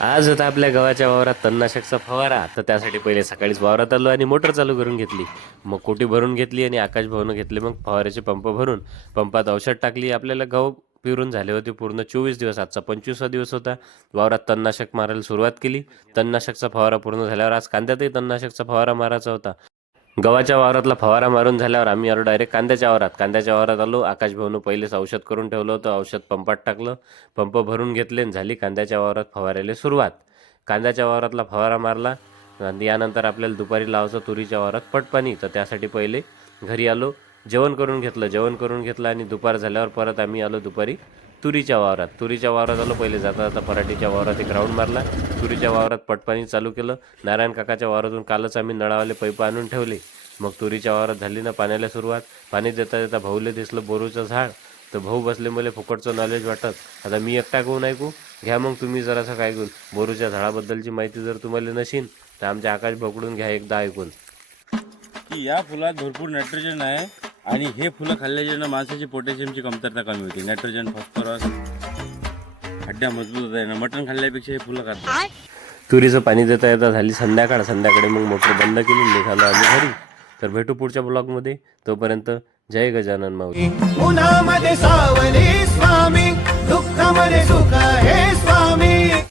आज होता आपल्या गावाच्या वावरात तणनाशकचा फवारा. तर त्यासाठी पहिले सकाळीच वावरात आलो आणि मोटर चालू करून घेतली. मग कोटी भरून घेतली आणि आकाश भाऊनं घेतले मग फवाऱ्याचे पंप भरून पंपात औषध टाकली. आपल्याला गहू पिरून झाले होते पूर्ण 24 दिवस. आजचा 25वा दिवस होता. वावरात तणनाशक मारायला सुरुवात केली. तणनाशकचा फवारा पूर्ण झाल्यावर आज कांद्यातही तणनाशकचा फवारा मारायचा होता. गव्हाच्या वावरातला फवारा मारून झाल्यावर आम्ही आलो डायरेक्ट कांद्याच्या वावरात. कांद्याच्या वावरात आलो. आकाश भाऊनं पहिलेच औषध करून ठेवलं होतं. औषध पंपात टाकलं. पंप भरून घेतले आणि झाली कांद्याच्या वावरात फवारायला सुरुवात. कांद्याच्या वावरातला फवारा मारला आणि यानंतर आपल्याला दुपारी लावायचं तुरीच्या वावरात पटपाणी. तर त्यासाठी पहिले घरी आलो, जेवण करून घेतलं आणि दुपार झाल्यावर परत आम्ही आलो दुपारी तुरीच्या वावरात आलो. पहिले जाता जाता पराठीच्या वावरात एक राऊंड मारला. तुरीच्या वावरात पटपाणी चालू केलं. नारायण काकाच्या वावरातून कालच आम्ही नळावाले पैप आणून ठेवले. मग तुरीच्या वावरात झाली ना पाण्याला सुरुवात. पाणी देता देता भाऊले दिसलं बोरूचं झाड. तर भाऊ बसले, मला फुकटचं नॉलेज वाटत. आता मी एकटा कोण ऐकू, घ्या मग तुम्ही जरासं काय ऐकून. बोरूच्या झाडाबद्दलची माहिती जर तुम्हाला नशीन तर आमच्या आकाश भाऊकडून घ्या एकदा ऐकून. की या फुलात भरपूर नायट्रोजन आहे आणि हे फुलं खाल्ल्याच्यानं माणसाची पोटॅशियमची कमतरता कमी होते. नायट्रोजन, फॉस्फरस, हड्ड्या मजबूत होत आहे ना. मटण खाल्ल्यापेक्षा हे फुलं खातात. तुरीचं पाणी देता येता झाली संध्याकाळी मग मोटर बंद केली, निघालो आम्ही घरी. तर भेटू पुढच्या ब्लॉगमध्ये. तोपर्यंत जय गजानन माऊली. उन्हामध्ये सावली स्वामी, दुःखामध्ये सुख हे स्वामी.